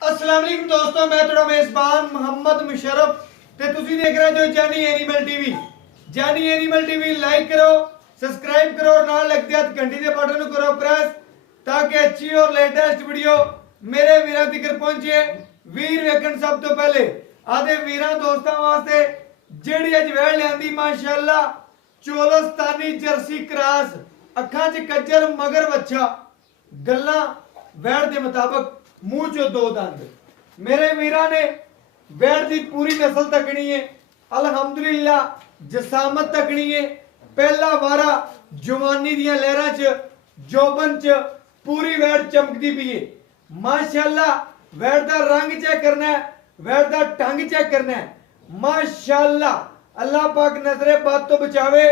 अस्सलाम वालेकुम दोस्तों, मैं थोड़ा मेजबान मोहम्मद मुशर्रफ ते तुसी देख रहे हो जानी एनिमल टीवी। जानी एनिमल टीवी लाइक करो, सब्सक्राइब करो और नाल लगते हाथ घंटी के बटन करो प्रेस ताकि अच्छी और लेटेस्ट वीडियो मेरे वीरां तक पहुंचे। वीर वेखण सब तो पहले आदे वीरां दोस्तां वास्ते जेड़ी अज वैड़ लियांदी माशाअल्लाह चोलस्तानी जर्सी क्रास, अखां च कज्जल मगर बच्चा, गल्लां वैड़ दे मुताबिक मुंह चो दो दंद। मेरे वीरा ने वैड़ दी पूरी नस्ल तकनी है, अल्हम्दुलिल्लाह जसामत तकनी है। पहला वारा जवानी दियां लहरां च जोबन च पूरी वैड़ चमकदी पई है माशाअल्लाह। वैड़ दा रंग चेक करना है, वैड़ दा ढंग चेक करना है माशाअल्लाह। अल्लाह पाक नजरे बद तो बचावे।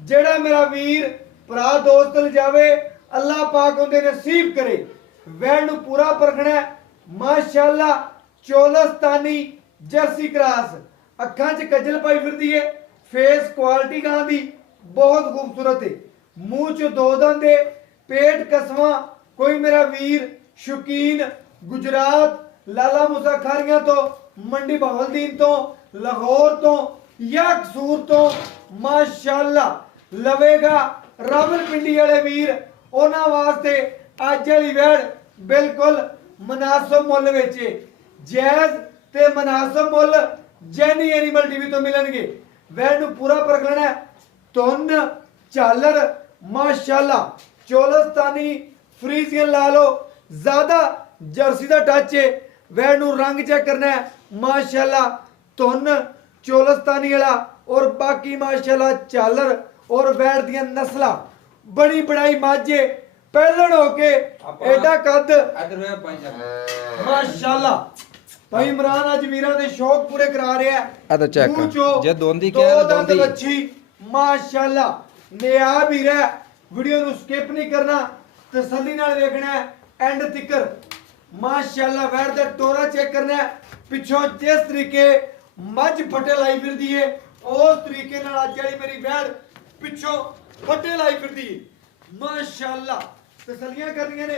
जेड़ा मेरा वीर भरा दोस्त ल जावे अल्लाह पाक उनके नसीब करे। वैड़ नूं पूरा परखना है माशाअल्लाह। चोलस्तानी जर्सी क्रास, अखां च कज्जल पाई फिरदी है, फेस क्वालिटी गां दी बहुत खूबसूरत है, मुंह च दो दंद है, पेट कसवा। कोई मेरा वीर शौकीन गुजरात लाला मूसा खारियां तो, मंडी बहावलदीन तो, लाहौर तो या कसूर तो माशाअल्लाह लवेगा रावलपिंडी वाले वीर उन्हां वास्ते अज वाली वैड़ बिल्कुल मुनासिब मुल विच जायज ते मुनासिब मुल जैनी एनिमल टीवी तो मिलणगे। वैड़ नूं पूरा परखना है, तुन झालर माशाअल्लाह चोलस्तानी फ्रीजियन ला लो, ज्यादा जर्सी दा टच है। वैड़ नूं रंग चेक करना है माशाअल्लाह, तुन चोलस्तानी वाला और बाकी माशाअल्लाह झालर और वैड़ दियां नस्लां बड़ी बड़ाई माझे पहलण होके एडा कद माशाअल्लाह। भाई इमरान अज वीरां दे शौक पूरे करा रहा है। तो चेक जे दोंदी दो दंद बच्ची माशाअल्लाह नया वीर है। वीडियो नु स्किप नहीं करना, तसल्ली नाल देखना है एंड तिकर माशाअल्लाह। वैड़ दा टोरा चेक करना है, पिछों जिस तरीके मझ फटे लाई फिरदी है उस तरीके नाल अज वाली मेरी वैड़ पिछों फटे लाई फिरदी है माशाअल्लाह। तसल्लियां करनियां ने,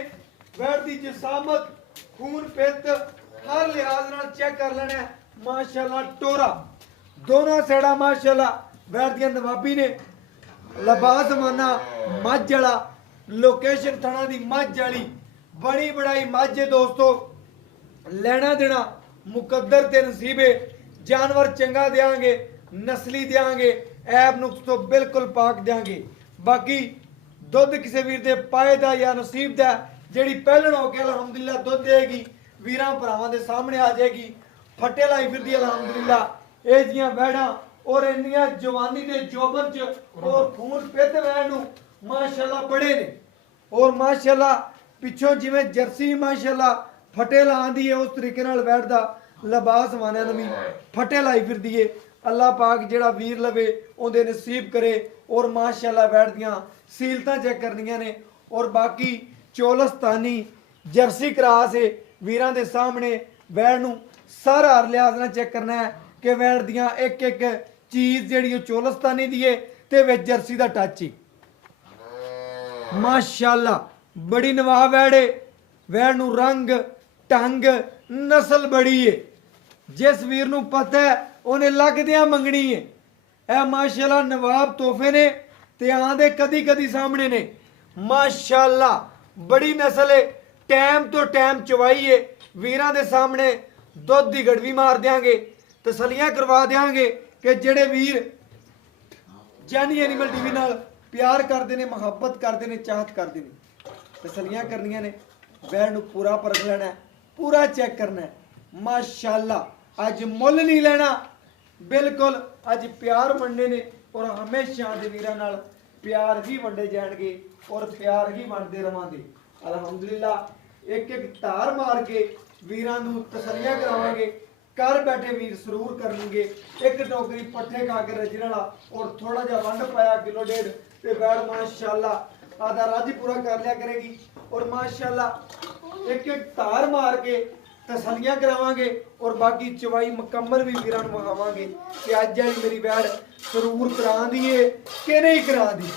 वैड़ दी जिसामत खून पित्त हर लिहाज नाल चेक कर लेना है माशाअल्लाह। टोरा दोनों साइडा माशाअल्लाह वैड़ दियां नवाबी ने, लबास माना मझ वाला, लोकेशन थणा दी मझ वाली बड़ी बड़ाई मझ है दोस्तों। लेना देना मुकद्दर ते नसीब है। जानवर चंगा देंगे, नस्ली देंगे, ऐब नुक्स तो बिल्कुल पाक देंगे। बाकी दुध किसी वीर दे पाए दा या नसीब दा जेड़ी पहलन होके अल्हम्दुलिल्लाह दुध देगी वीरां भरावां दे सामने आ जाएगी। फटे लाई फिरदी अल्हम्दुलिल्लाह ए जियां वैड़ां और इन्नियां जवानी दे जोबन च और खून पित वैड़ नूं माशाअल्लाह बड़े ने। और माशाअल्लाह पिछों जिवें जर्सी माशाअल्लाह फटे लांदी है उस तरीके नाल वैड़ दा लबास वाने नूं भी फटे लाई फिरदी है। अल्लाह पाक जेड़ा वीर लवे उहदे नसीब करे। और माशाअल्लाह वैड़ दियां सीलतां चेक करनियां ने। और बाकी चोलस्तानी जर्सी क्रास है वीरां दे सामने। वैड़ नूं सारा हर लिहाज नाल चेक करना है कि वैड़ दियां एक एक चीज जेड़ी चोलस्तानी दी है ते विच जर्सी दा टच है माशाअल्लाह। बड़ी नवाब वैड़ है। वैड़ नूं रंग ढंग नस्ल बड़ी है। जिस वीर नूं पता है उन्हें लगदियां मंगनी है। ए माशाअल्लाह नवाब तोहफे ने ते आंदे कदी कदी सामने ने माशाअल्लाह। बड़ी नस्ल है, टाइम तो टाइम चवाई है। वीरां दे सामने दुध दी गड़वी मार देंगे, तसलियां करवा देंगे कि जेड़े वीर जानी एनिमल टीवी नाल प्यार करते हैं, मुहब्बत करते हैं, चाहत करते हैं। तसलियां करनियां ने, वैड़ नूं पूरा परख लेना है, पूरा चेक करना है माशाअल्लाह। अज मुल नहीं लेना, बिल्कुल अज प्यार वंडे ने और हमेशा दे वीरां नाल प्यार ही वंडे जाणगे और प्यार ही वंडते रवांगे अल्हम्दुलिल्लाह। एक एक धार मार के वीरां नूं तसलियां करावांगे। घर बैठे वीर सरूर करनगे। एक टोकरी पट्ठे खा के रजने वाला और थोड़ा जा वंड पाया किलो डेढ़ ते वैड़ माशाअल्लाह आधा रज पूरा कर लिया करेगी। और माशाअल्लाह एक एक धार मार के तसलियां करावांगे और बाकी चवाई मुकम्मल भी वीरां नूं विखावांगे कि अज वाली मेरी वैड़ सरूर करांदी है कि नहीं करांदी।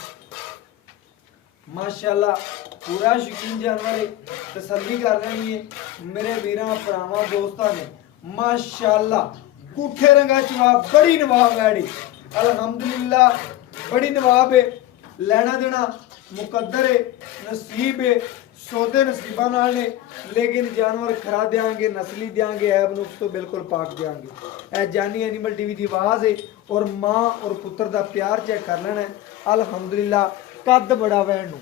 माशाल्लाह पूरा शौकीन जानवर है, तसल्ली कर रही है मेरे वीरां भरावां दोस्तां ने। माशाल्लाह गुठे रंगा चवा बड़ी नवाब वैड़ी अल्हम्दुलिल्लाह बड़ी नवाब है। लेना देना मुकद्दर है, नसीब है, सौदे नसीबा नाल ने, लेकिन जानवर खरा देंगे, नस्ली देंगे, ऐब नुक्स तो बिल्कुल पाक देंगे। ए जानी एनिमल टीवी की आवाज़ है और माँ और पुत्र का प्यार चेक कर लेना है। अल्हम्दुलिल्लाह कद बड़ा वैन नूं,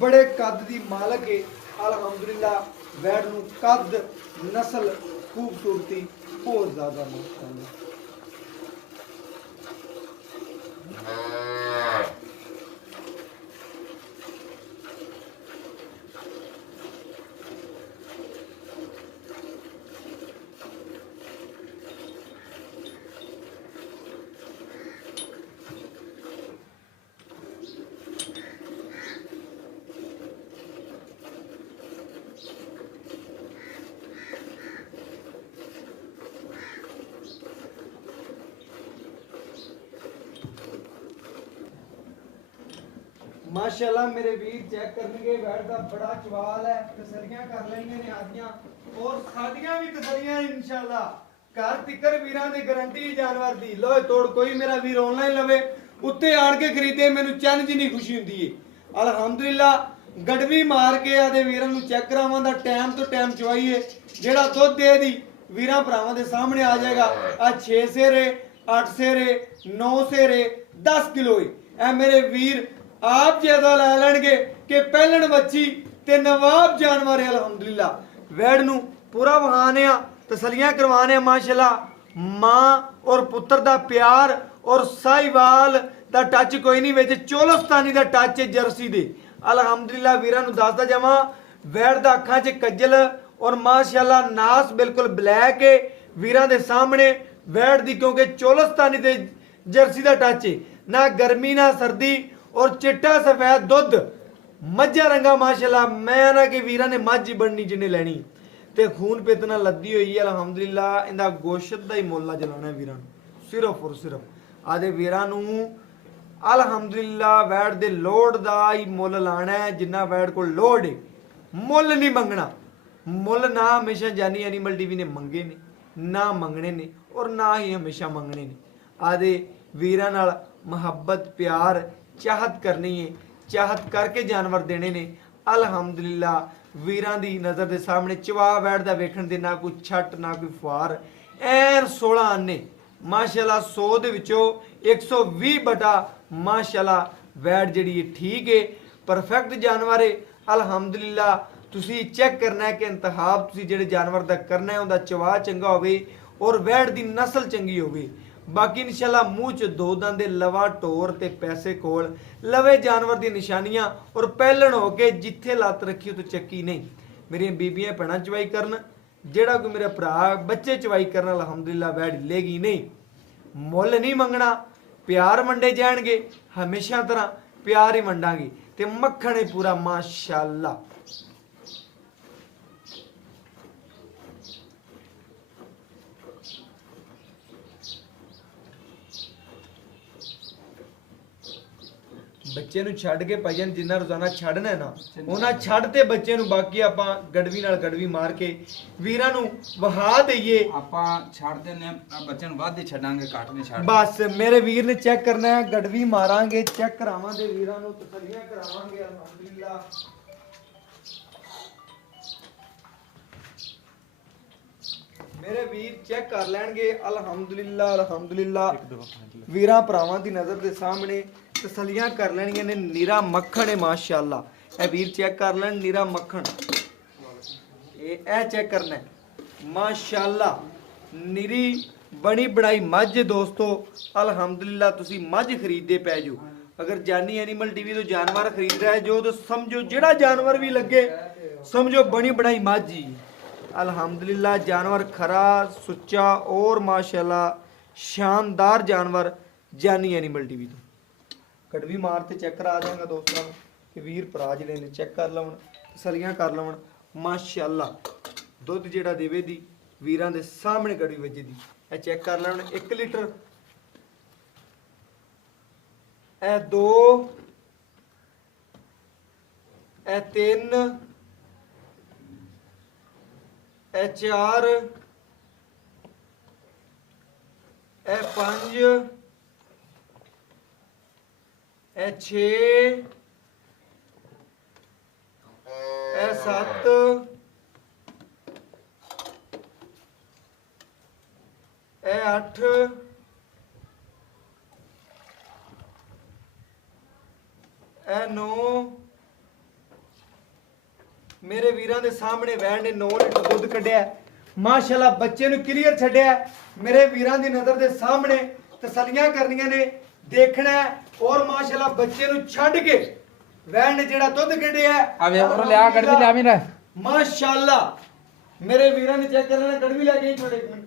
बड़े कद की मालक है। अल्हम्दुलिल्लाह वैन नूं कद नस्ल खूबसूरती बहुत ज़्यादा माशाअल्लाह। माशाल्लाह मेरे वीर चेक करनगे बैठ दा बड़ा चवाल है, तसलियां कर लेंगे ने आदियां और सादियां भी तसलियां इंशाल्लाह। घर तिकर वीरां दी गारंटी जानवर दी। लोए तोड़ कोई मेरा वीर ऑनलाइन लवे उत्ते आड़ के खरीदे, मैनू चैन जिनी खुशी हुंदी है। अल्हम्दुलिल्लाह गड़वी मार के आदे वीरां नू चेक करावां दा टाइम तो टाइम चवाइए जेड़ा दुध दे दी वीरां भरावां दे सामने आ जाएगा। आ 6 सेरे 8 सेरे 9 सेरे 10 किलो है मेरे वीर आप ज्यादा लै लैणगे कि पहलन बच्ची ते नवाब जानवर है। अल्हम्दुलिल्लाह वैड़ नू पूरा वहाने आ, तसलियां करवाने आ। माशाल्लाह मां और पुत्र दा प्यार और साहिवाल दा टच कोई नहीं विच, चोलस्तानी दा टच है जर्सी दे। अल्हम्दुलिल्लाह वीरां नू दसदा जावां वैड़ दा अखां च कज्जल और माशाल्लाह नास बिल्कुल ब्लैक है वीरां दे सामने वैड़ दी, क्योंकि चोलस्तानी ते जर्सी दा टच है, ना गर्मी ना सर्दी और चिट्टा सफेद दुध मज्जा रंगा। माशाल्लाह मैं ना कि वीरां ने मझ ही बननी जिन्ने लैनी ते खून पेतना लद्दी हुई है। अल्हम्दुलिल्लाह इंदा गोश्त दा ही मुल्ला जलाना वीरां सिर्फ और सिर्फ आदे वीरां नू अल्हम्दुलिल्लाह वैड़ दे लोड दा ही मुल लाना है जिन्ना वैड़ को लोड है। मुल नहीं मंगना, मुल ना हमेशा जानी एनिमल टीवी ने मंगे ने ना मंगने ने और ना ही हमेशा मंगने ने। आदे वीरां नाल मुहब्बत प्यार चाहत करनी है, चाहत करके जानवर देने ने। अल्हम्दुलिल्लाह वीरां दी नज़र दे सामने चवा वैड़ दा वेखण दे ना कोई छट ना कोई फुआर ऐन 16 आने माशाल्लाह 100 दे विचों 120 बटा माशाल्लाह वैड़ जिहड़ी है ठीक है, परफेक्ट जानवर है। अल्हम्दुलिल्लाह तुसी चेक करना है कि इंतखाब तुसी जिहड़े जानवर दा करना है उहदा चवा चंगा होवे और वैड़ दी नस्ल चंगी होवे। बाकी इंशाल्लाह मुंह च 2 दंद लवा टोर ते पैसे कोल लवे जानवर दी निशानियां और पहलन हो के जिथे लत रखी तो चक्की नहीं। मेरी बीबियां भैणां चवाई करन, जेड़ा कोई मेरे भरा बच्चे चवाई करन अल्हम्दुलिल्लाह वैड़ लेगी नहीं। मुल नहीं मंगना, प्यार वंडे जाणगे हमेशा तरह प्यार ही वंडांगे ते मक्खण है पूरा माशाल्लाह। ਬੱਚੇ ਨੂੰ ਛੱਡ ਕੇ ਭਜਨ ਜਿੰਨਾ ਰੋਜ਼ਾਨਾ ਛੱਡਣਾ ਹੈ ਨਾ ਉਹਨਾਂ ਛੱਡ ਤੇ ਬੱਚੇ ਨੂੰ, ਬਾਕੀ ਆਪਾਂ ਗੜਵੀ ਨਾਲ ਗੜਵੀ ਮਾਰ ਕੇ ਵੀਰਾਂ ਨੂੰ ਵਹਾ ਦਈਏ। ਆਪਾਂ ਛੱਡ ਦਿੰਨੇ ਆ ਬੱਚਿਆਂ ਨੂੰ ਵੱਧ ਹੀ ਛੱਡਾਂਗੇ, ਘੱਟ ਨਹੀਂ ਛੱਡ। ਬਸ ਮੇਰੇ ਵੀਰ ਨੇ ਚੈੱਕ ਕਰਨਾ ਹੈ, ਗੜਵੀ ਮਾਰਾਂਗੇ, ਚੈੱਕ ਕਰਾਵਾਂਗੇ ਵੀਰਾਂ ਨੂੰ, ਤਸੱਲੀਆਂ ਕਰਾਵਾਂਗੇ। ਅਲਹਮਦੁਲਿਲਾ मेरे वीर चेक कर लेंगे। अल्हम्दुलिल्लाह अल्हम्दुलिल्लाह वीरां भरावां दी नज़र दे सामने तसलियां कर लेनियां ने। नीरा मक्खन है माशाल्लाह, ए वीर चेक कर लें नीरा मक्खन, ए चेक करना है माशाल्लाह नीरी बनी बनाई मझ। दोस्तों अल्हम्दुलिल्लाह तुसी मझ खरीदते पै जो, अगर जानी एनिमल टीवी तो जानवर खरीद रहा है जो तो समझो जेड़ा जानवर भी लगे समझो बनी बनाई मझ ही। अल्हम्दुलिल्लाह जानवर खरा सुच्चा और माशाल्लाह शानदार जानवर जानी एनिमल टीवी तो। कड़वी मारते चेक करा देंगे दोस्तों कि वीर भरा जिहड़े ने चेक कर लवन, तसलियां कर लवन माशाल्लाह। दुध जिहड़ा देवे दी वीरां दे सामने कड़वी वजी दी, ए चेक कर लवन 1 लीटर, ए 2, ਇਹ 3 ਇਹ 4 ਇਹ 5 ਇਹ 6 ਇਹ 7 ਇਹ 8 ਇਹ 9 ਮੇਰੇ ਵੀਰਾਂ ਦੇ ਸਾਹਮਣੇ ਵੈਣ ਨੇ 9 ਲੀਟਰ ਦੁੱਧ ਕੱਢਿਆ ਮਾਸ਼ਾਅੱਲਾ ਬੱਚੇ ਨੂੰ ਕਲੀਅਰ ਛੱਡਿਆ ਮੇਰੇ ਵੀਰਾਂ ਦੀ ਨਜ਼ਰ ਦੇ ਸਾਹਮਣੇ ਤਸੱਲੀਆਂ ਕਰਨੀਆਂ ਨੇ ਦੇਖਣਾ ਹੈ ਔਰ ਮਾਸ਼ਾਅੱਲਾ ਬੱਚੇ ਨੂੰ ਛੱਡ ਕੇ ਵੈਣ ਨੇ ਜਿਹੜਾ ਦੁੱਧ ਕੱਢਿਆ ਆ ਵੇ ਉਹ ਲਿਆ ਕੱਢ ਵੀ ਲਿਆ ਵੀ ਨਾ ਮਾਸ਼ਾਅੱਲਾ ਮੇਰੇ ਵੀਰਾਂ ਨੇ ਚੈੱਕ ਕਰ ਲੈਣਾ ਕੜਵੀ ਲੈ ਕੇ ਛੋੜੇ ਇੱਕ ਮਿੰਟ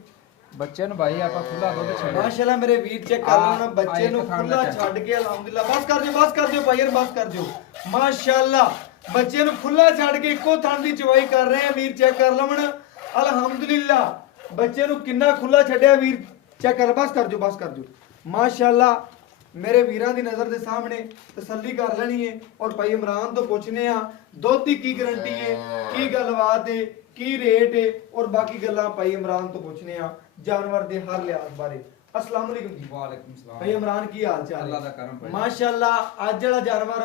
ਬੱਚੇ ਨੂੰ ਭਾਈ ਆਪਾਂ ਖੁੱਲਾ ਦੁੱਧ ਛੱਡਿਆ ਮਾਸ਼ਾਅੱਲਾ ਮੇਰੇ ਵੀਰ ਚੈੱਕ ਕਰ ਲੈਣਾ ਬੱਚੇ ਇੱਕ ਨੂੰ ਥਾਂ ਖੁੱਲਾ ਵਿੱਚ। ਛੱਡ ਕੇ ਅਲਹਮਦੁਲਿਲਾ ਬਸ ਕਰ ਦਿਓ ਭਾਈਰ ਬਸ ਕਰ ਦਿਓ ਮਾਸ਼ਾਅੱਲਾ ਬੱਚੇ ਨੂੰ ਖੁੱਲਾ ਛੱਡ ਕੇ ਇੱਕੋ ਥਾਂ ਦੀ ਚਵਾਈ ਕਰ ਰਹੇ ਆ ਵੀਰ ਚੈੱਕ ਕਰ ਲਵਣ ਅਲਹਮਦੁਲਿਲਾ ਬੱਚੇ ਨੂੰ ਕਿੰਨਾ ਖੁੱਲਾ ਛੱਡਿਆ ਵੀਰ ਚੈੱਕ ਕਰ ਬਸ ਕਰ ਦਿਓ ਮਾਸ਼ਾਅੱਲਾ ਮੇਰੇ ਵੀਰਾਂ ਦੀ ਨਜ਼ਰ ਦੇ ਸਾਹਮਣੇ ਤਸੱਲੀ ਕਰ ਲੈਣੀ ਹੈ ਔਰ ਭਾਈ ਇਮਰਾਨ ਤੋਂ ਪੁੱਛਨੇ ਆ ਦੁੱਧ ਦੀ ਕੀ ਗਾਰੰਟੀ ਹੈ ਕੀ ਗੱਲਬਾਤ ਹੈ ਕੀ ਰੇਟ ਹੈ ਔਰ ਬਾਕੀ ਗੱਲਾਂ ਭਾਈ ਇਮਰਾਨ ਤੋਂ ਪੁੱਛਨੇ ਆ ਜਾਨਵਰ ਦੇ ਹਰ ਲਿਹਾਜ਼ ਬਾਰੇ अस्सलाम वालेकुम जी वालेकुम सलाम भाई इमरान की हाल चाल अल्लाह दा करम भाई माशाअल्लाह आज जड़ा जानवर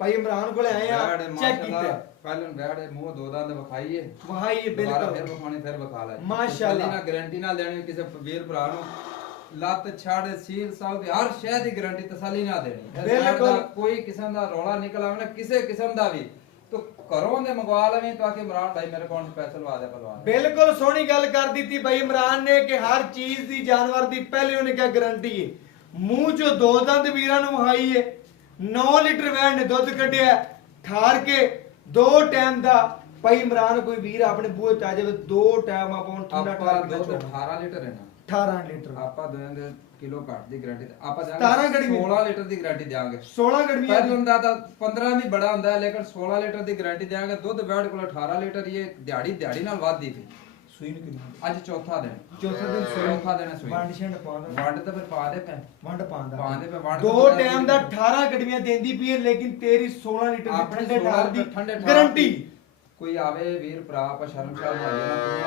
भाई इमरान को आए हैं बैड चेक माशाल्लाह कीते पहले बैड मुंह दो दांत ਵਿਖਾਈਏ वहां ये ਦੁਬਾਰਾ बिल्कुल ਫਿਰ ਵਿਖਾਉਣੇ ਫਿਰ ਵਿਖਾ ਲੈ माशाअल्लाह ਨਾ ਗਾਰੰਟੀ ਨਾਲ ਦੇਣੀ ਕਿਸੇ ਵੀਰ ਭਰਾ ਨੂੰ ਲੱਤ ਛਾੜ ਸੀਲ ਸਾਹ ਦੀ ਹਰ ਸ਼ੈ ਦੀ ਗਾਰੰਟੀ ਤਸੱਲੀ ਨਾਲ ਦੇਣੀ ਇਸ ਬਿਲਕੁਲ। ਗੱਲ ਦਾ ਕੋਈ ਕਿਸਮ ਦਾ ਰੌਲਾ ਨਿਕਲ ਆਵੇ ਨਾ ਕਿਸੇ ਕਿਸਮ ਦਾ ਵੀ ਤੂੰ ਘਰੋਂ ਦੇ ਮੰਗਵਾ ਲਵੇਂ ਤਾਂ ਕਿ ਇਮਰਾਨ ਭਾਈ ਮੇਰੇ ਕੋਲ ਸਪੈਸ਼ਲ ਵਾਦਾ ਪਲਵਾ ਦੇ बिल्कुल सोनी गल कर दी थी भाई इमरान ने कि हर चीज दी जानवर दी पहले उन्हें क्या गारंटी है मुंह चो दो दंद वीरां नु वहाई है 9 लीटर वैन ने दुध कढ़िया ठार के दो टाइम दा भाई इमरान कोई वीर अपने बूहे च आ जावे दो टाइम ਆਪਾਂ ਨੂੰ ਠੰਡਾ ਆਪਾਂ ठार के ਦੁੱਧ छोड़ना 18 ਲੀਟਰ ਹੈ ਨਾ 18 ਲੀਟਰ ਆਪਾਂ ਦੋਵੇਂ ਕਿਲੋ ਘੱਟ ਦੀ ਗਾਰੰਟੀ ਆਪਾਂ 17 ਜਾਵਾਂਗੇ ਗੜਵੀ। 16 ਲੀਟਰ ਦੀ ਗਾਰੰਟੀ ਦੇਵਾਂਗੇ 16 ਗੜਵੀਆਂ ਪਹਿਲਾਂ ਹੁੰਦਾ ਤਾਂ 15 ਵੀ ਬੜਾ ਹੁੰਦਾ ਹੈ ਲੇਕਿਨ 16 ਲੀਟਰ ਦੀ ਗਾਰੰਟੀ ਦੇਵਾਂਗੇ ਦੁੱਧ ਬੈਡ ਕੋਲ 18 ਲੀਟਰ ਇਹ ਦਿਹਾੜੀ ਨਾਲ ਵੱਧਦੀ ਸੀ ਸੂਈ ਨੂੰ ਕਿੰਨੀ ਅੱਜ ਚੌਥਾ ਦਿਨ ਚੌਥੇ ਦਿਨ ਸੂਈ ਚੌਥਾ ਦਿਨ ਸੂਈ ਵੰਡ ਛੰਡ ਪਾਉਂਦਾ ਵੰਡ ਤਾਂ ਫਿਰ ਪਾ ਦੇ ਪੈ ਵੰਡ ਪਾਉਂਦਾ ਪਾਉਂਦੇ ਪਏ, ਵੰਡ ਦੋ ਤੋਂ ਬਾਅਦ ਟਾਈਮ ਦਾ 18 ਗੜਵੀਆਂ ਦੇਂਦੀ ਪਈ ਹੈ ਲੇਕਿਨ ਤੇਰੀ 16 ਲੀਟਰ ਦੀ ਆਪਣੇ ਠੰਡੇ 16 ਠਾਰ ਦੀ ਠੰਡੇ ਠਾਰ ਗਾਰੰਟੀ ਕੋਈ ਆਵੇ ਵੀਰ ਭਰਾ ਆਪਾਂ ਸ਼ਰਮ ਹੋ ਜਾਣਾ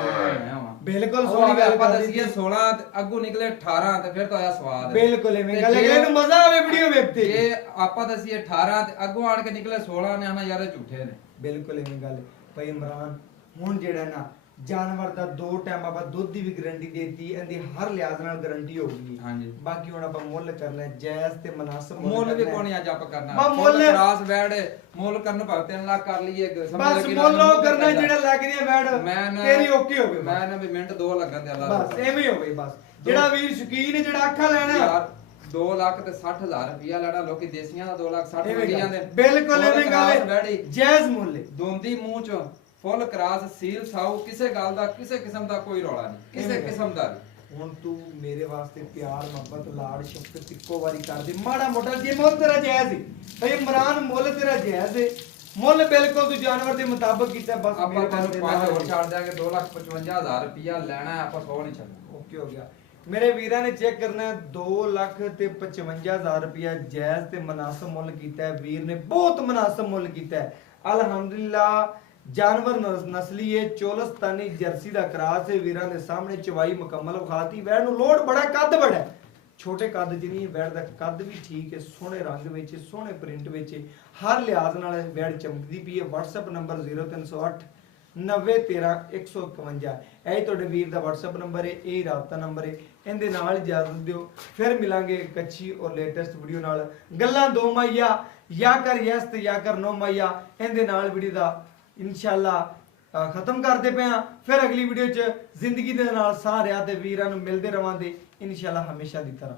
ਤੂੰ ਆਇਆ ਵਾ ਬਿਲਕੁਲ ਉਹ ਸੋਹਣੀ ਆਵੇ ਗੱਲ ਆਪਾਂ ਕਰ ਦਸੀਏ 16 ਤੇ ਅੱਗੋਂ ਨਿਕਲੇ 18 ਤੇ ਫਿਰ ਤਾਂ ਆਇਆ ਸਵਾਦ ਬਿਲਕੁਲ ਐਵੇਂ ਤੇ ਗੱਲ ਹੈ ਜੇ- ਇਹਨੂੰ ਮਜ਼ਾ ਆਵੇ ਵੀਡੀਓ ਵੇਖਦੇ ਜੇ ਆਪਾਂ ਦਸੀਏ 18 ਤੇ ਅੱਗੋਂ ਆਣ ਕੇ ਨਿਕਲੇ 16 ਨੇ ਆਣਾ ਯਾਰ ਇਹ ਝੂਠੇ ਨੇ ਬਿਲਕੁਲ ਐਵੇਂ ਗੱਲ ਭਾਈ ਇਮਰਾਨ ਹੁਣ ਜਿਹੜਾ ਨਾ ਜਾਨਵਰ ਦਾ ਦੋ ਟਾਈਮ ਆਪਾਂ ਦੁੱਧ ਦੀ ਵੀ ਗਾਰੰਟੀ ਦੇਤੀ ਇਹਦੀ ਹਰ ਲਿਹਾਜ਼ ਨਾਲ ਗਾਰੰਟੀ ਹੋਊਗੀ ਹਾਂਜੀ ਬਾਕੀ ਹੁਣ ਆਪਾਂ ਮੁੱਲ ਕਰਨਾ ਹੈ ਜਾਇਜ਼ ਤੇ ਮੁਨਾਸਬ ਮੁੱਲ ਵੀ ਕਰਨਾ ਹੈ। ਕੋਣੀ ਅੱਜ ਆਪਾਂ ਕਰਨਾ ਬਸ ਮੁੱਲ- ਕਰਾਸ ਬੈਡ ਮੁੱਲ ਕਰਨ ਭਾਵੇਂ 3 ਲੱਖ ਕਰ ਲਈਏ ਸਮਝ ਬਸ ਲੱਗੀ ਮੁੱਲ ਉਹ ਨਾ ਕਰਨਾ ਜਿਹੜਾ ਲੱਗ ਰਿਹਾ ਬੈਡ ਮੈਂ ਨਾ- ਤੇਰੀ ਓਕੇ ਹੋਵੇ ਮੈਂ ਨਾ ਵੀ ਮਿੰਟ 2 ਲੱਗਣ ਤੇ ਅੱਲਾ ਬਸ ਐਵੇਂ ਹੀ ਹੋਵੇ ਬਸ ਜਿਹੜਾ ਵੀਰ ਸ਼ੌਕੀਨ ਹੈ ਜਿਹੜਾ ਅੱਖਾਂ ਲੈਣਾ ਯਾਰ 2 ਲੱਖ ਤੇ 60,000 ਰੁਪਇਆ ਲੈਣਾ ਲੋਕੀ ਦੇਸੀਆਂ ਦਾ 2 ਲੱਖ 60 ਐਵੇਂ ਮੰਗੀ ਗੱਲ। ਜਾਂਦੇ ਬਿਲਕੁਲ ਐਵੇਂ ਗੱਲ ਹੈ ਬੈੜੀ ਜਾਇਜ਼ ਮੁੱਲ ਹੈ ਦੋਂਦੀ ਮੂੰਹ ਚ ਫੁੱਲ ਕਰਾਸ ਸੀਲ ਸਾਊ ਕਿਸੇ ਗੱਲ ਦਾ ਕਿਸੇ ਕਿਸਮ ਦਾ ਕੋਈ ਰੌਲਾ ਨਹੀਂ ਕਿਸੇ ਐਵੇਂ ਕਿਸਮ ਦਾ ਨਹੀਂ। ਹੁਣ ਤੂੰ ਮੇਰੇ ਵਾਸਤੇ ਪਿਆਰ ਮੁਹੱਬਤ ਲਾਡ ਸ਼ਫਕਤ ਇੱਕੋ ਵਾਰੀ ਕਰ ਦੇ ਮਾੜਾ ਮੋਟਾ ਜੇ ਮੁੱਲ ਤੇਰਾ ਜਾਇਜ਼ ਹੈ ਭਈ ਇਮਰਾਨ ਮੁੱਲ ਤੇਰਾ ਜਾਇਜ਼ ਹੈ ਮੁੱਲ ਬਿਲਕੁਲ ਤੂੰ ਜਾਨਵਰ ਦੇ ਮੁਤਾਬਕ ਕੀਤਾ ਬਸ ਆਪਾਂ ਮੇਰੇ ਤੈਨੂੰ ਪਾਸ 5 ਹੋਰ ਛੱਡ ਦਿਆਂਗੇ 2,55,000 ਰੁਪਇਆ ਲੈਣਾ ਹੈ, ਆਪਾਂ 100 ਨਹੀਂ ਛੱਡਣਾ ਓਕੇ ਹੋ ਗਿਆ ਮੇਰੇ ਵੀਰਾਂ ਨੇ ਚੈੱਕ ਕਰਨਾ 2 ਲੱਖ ਤੇ 55,000 ਰੁਪਇਆ ਜਾਇਜ਼ ਤੇ ਮੁਨਾਸਬ ਮੁੱਲ ਕੀਤਾ ਹੈ ਵੀਰ ਨੇ ਬਹੁਤ ਮੁਨਾਸਬ ਮੁੱਲ ਕੀਤਾ ਹੈ ਅਲਹਮਦੁਲਿਲਾ ਜਾਨਵਰ ਨਸਲੀ ਹੈ ਚੋਲਸਤਾਨੀ ਜਰਸੀ ਦਾ ਕਰਾਸ ਹੈ ਵੀਰਾਂ ਦੇ ਸਾਹਮਣੇ ਚਵਾਈ ਮੁਕੰਮਲ ਵਿਖਾਤੀ ਵੈੜ ਨੂੰ ਲੋਡ ਬੜਾ ਕੱਦ ਬੜਾ ਹੈ। ਛੋਟੇ ਕੱਦ ਚ ਨਹੀਂ ਵੈੜ ਦਾ ਕੱਦ ਵੀ ਠੀਕ ਹੈ ਸੋਹਣੇ ਰੰਗ ਵਿੱਚ ਸੋਹਣੇ ਪ੍ਰਿੰਟ ਵਿੱਚ ਹਰ ਲਿਹਾਜ਼ ਨਾਲ ਇਹ ਵੈੜ ਚਮਕਦੀ ਪਈ ਹੈ WhatsApp ਨੰਬਰ 0308 9013 151 ਇਹ ਤੁਹਾਡੇ ਵੀਰ ਦਾ WhatsApp ਨੰਬਰ ਹੈ ਇਹ ਰਾਬਤਾ ਨੰਬਰ ਹੈ ਇਹਦੇ ਨਾਲ ਇਜਾਜ਼ਤ ਦਿਓ ਫਿਰ ਮਿਲਾਂਗੇ ਕੱਚੀ ਔਰ ਲੇਟੈਸਟ ਵੀਡੀਓ ਨਾਲ ਗੱਲਾਂ ਦੋ ਮਾਈਆ ਜਾਂ ਕਰ ਯਸ ਤੇ ਜਾਂ ਕਰ ਨੋ ਮਾਈਆ ਇਹਦੇ ਨਾਲ ਵੀਡੀਓ ਦਾ ਇਨਸ਼ਾਅੱਲਾ ਖਤਮ ਕਰਦੇ ਪਏ ਆ ਫਿਰ ਅਗਲੀ ਵੀਡੀਓ 'ਚ ਜ਼ਿੰਦਗੀ ਦੇ ਨਾਲ ਸਾਹ ਰਿਆ ਤੇ ਵੀਰਾਂ ਨੂੰ ਮਿਲਦੇ ਰਵਾਂਗੇ ਇਨਸ਼ਾਅੱਲਾ ਹਮੇਸ਼ਾ ਦੀ ਤਰ੍ਹਾਂ